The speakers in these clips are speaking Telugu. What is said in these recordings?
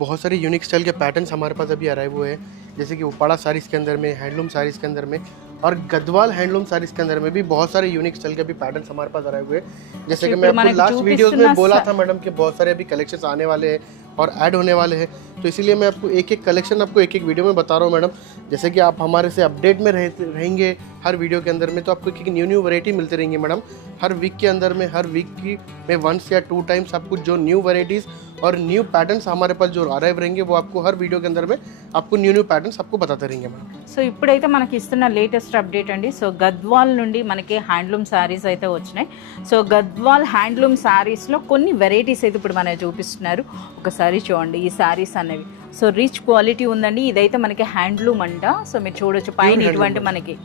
बहुत सारे यूनिक स्टाइल के पैटर्न्स हमारे पास अभी अराइव हुए हैं, जैसे कि उपाड़ा साड़ीज़ के अंदर में, हैंडलूम साड़ीज़ के अंदर में, और गद्वाल हैंडलूम साड़ीज़ के अंदर में भी बहुत सारे यूनिक स्टाइल के भी पैटर्न्स हमारे पास अराइव हुए हैं। जैसे कि मैं आपको लास्ट वीडियोस में बोला था मैडम कि बहुत सारे अभी कलेक्शंस आने वाले हैं और ऐड होने वाले हैं, तो इसीलिए मैं आपको एक एक कलेक्शन आपको एक एक वीडियो में बता रहा हूँ मैडम। जैसे कि आप हमारे से अपडेट में रहेंगे हर वीडियो के अंदर में, तो आपको एक न्यू वैरायटी मिलती रहेंगी मैडम। हर वीक के अंदर में, हर वीक की में 1 या 2 टाइम्स आपको जो न्यू वैरायटीज़ और न्यू पैटर्न्स हमारे पास जो अराइव रहेंगे वो आपको हर वीडियो के अंदर में आपको न्यू पैटर्न्स आपको बताते रहेंगे मैडम। సో ఇప్పుడైతే మనకి ఇస్తున్న లేటెస్ట్ అప్డేట్ అండి. సో గద్వాల్ నుండి మనకి హ్యాండ్లూమ్ శారీస్ అయితే వచ్చినాయి. సో గద్వాల్ హ్యాండ్లూమ్ శారీస్లో కొన్ని వెరైటీస్ అయితే ఇప్పుడు మనకి చూపిస్తున్నారు. ఒకసారి చూడండి ఈ శారీస్ అనేవి. సో రిచ్ క్వాలిటీ ఉందండి. ఇదైతే మనకి హ్యాండ్లూమ్ అంట. సో మీరు చూడొచ్చు పైన ఇటువంటి మనకి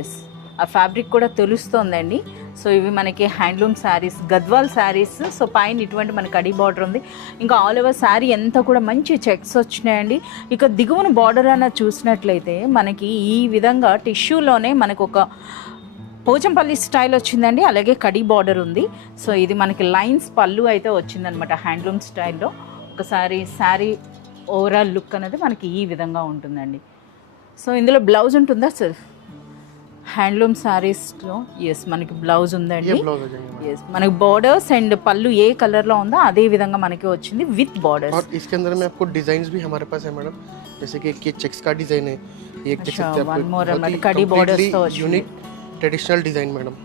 ఎస్ ఆ ఫ్యాబ్రిక్ కూడా తెలుస్తుందండి. సో ఇవి మనకి హ్యాండ్లూమ్ శారీస్, గద్వాల్ శారీస్. సో పైన ఇటువంటి మనకి కడి బార్డర్ ఉంది. ఇంకా ఆల్ ఓవర్ శారీ అంతా కూడా మంచి చెక్స్ వచ్చినాయండి. ఇక దిగువన బార్డర్ అన్నది చూసినట్లయితే మనకి ఈ విధంగా టిష్యూలోనే మనకు ఒక పోచంపల్లి స్టైల్ వచ్చిందండి. అలాగే కడి బార్డర్ ఉంది. సో ఇది మనకి లైన్స్ పళ్ళు అయితే వచ్చిందనమాట హ్యాండ్లూమ్ స్టైల్లో. ఒకసారి శారీ ఓవరాల్ లుక్ అనేది మనకి ఈ విధంగా ఉంటుందండి. సో ఇందులో బ్లౌజ్ ఉంటుందా సార్? హ్యాండ్లూమ్ శారీస్లో ఎస్ మనకి బ్లౌజ్ ఉందండి. ఎస్ మనకి బॉर्डर्स అండ్ పళ్ళు ఏ కలర్లో ఉందో అదే విధంగా మనకి వచ్చింది విత్ बॉर्डर्स. और इसके अंदर में आपको डिजाइन्स भी हमारे पास है मैडम, जैसे कि एक चेक्स का डिजाइन है, एक देख सकते हैं आप కడి బॉर्डर्स తో यूनिक ट्रेडिशनल डिजाइन मैडम.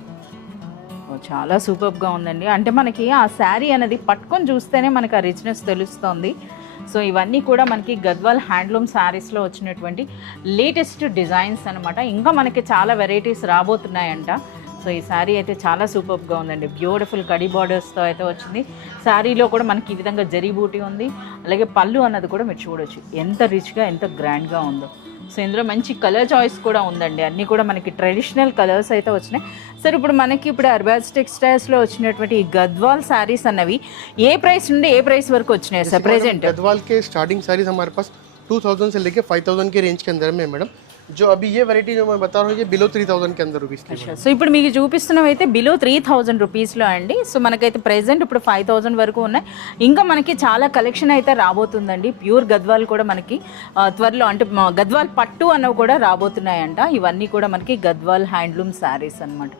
చాలా సూపర్గా ఉందండి. అంటే మనకి ఆ శారీ అనేది పట్టుకొని చూస్తేనే మనకి ఆ రిచ్నెస్ తెలుస్తుంది. సో ఇవన్నీ కూడా మనకి గద్వాల్ హ్యాండ్లూమ్ శారీస్లో వచ్చినటువంటి లేటెస్ట్ డిజైన్స్ అనమాట. ఇంకా మనకి చాలా వెరైటీస్ రాబోతున్నాయంట. సో ఈ శారీ అయితే చాలా సూపర్గా ఉందండి. బ్యూటిఫుల్ కడి బార్డర్స్తో అయితే వచ్చింది. శారీలో కూడా మనకి ఈ విధంగా జరీ బూటీ ఉంది. అలాగే పళ్ళు అన్నది కూడా మీరు చూడొచ్చు ఎంత రిచ్గా ఎంత గ్రాండ్గా ఉందో. సో ఇందులో మంచి కలర్ చాయిస్ కూడా ఉందండి. అన్నీ కూడా మనకి ట్రెడిషనల్ కలర్స్ అయితే వచ్చినాయి. సరే ఇప్పుడు అర్బాజ్ టెక్స్టైల్స్లో వచ్చినటువంటి ఈ గద్వాల్ శారీస్ అన్నవి ఏ ప్రైస్ నుండి ఏ ప్రైస్ వరకు వచ్చినాయి సార్ ప్రెజెంట్? गद्वाल के स्टार्टिंग साड़ीज हमारे पास 2000 से लेके 5000 के रेंज के अंदर में है मैडम. जो अभी ये वैरायटी जो मैं बता रहा हूँ ये बिलो 3000 के अंदर रुपीस की है. సో ఇప్పుడు మీకు చూపిస్తున్నవైతే బిలో 3000 రూపీస్లో అండి. సో మనకైతే ప్రెజెంట్ ఇప్పుడు 5000 వరకు ఉన్నాయి. ఇంకా మనకి చాలా కలెక్షన్ అయితే రాబోతుందండి. ప్యూర్ గద్వాల్ కూడా మనకి త్వరలో అంటే గద్వాల్ పట్టు అన్నవి కూడా రాబోతున్నాయంట. ఇవన్నీ కూడా మనకి గద్వాల్ హ్యాండ్లూమ్ శారీస్ అనమాట.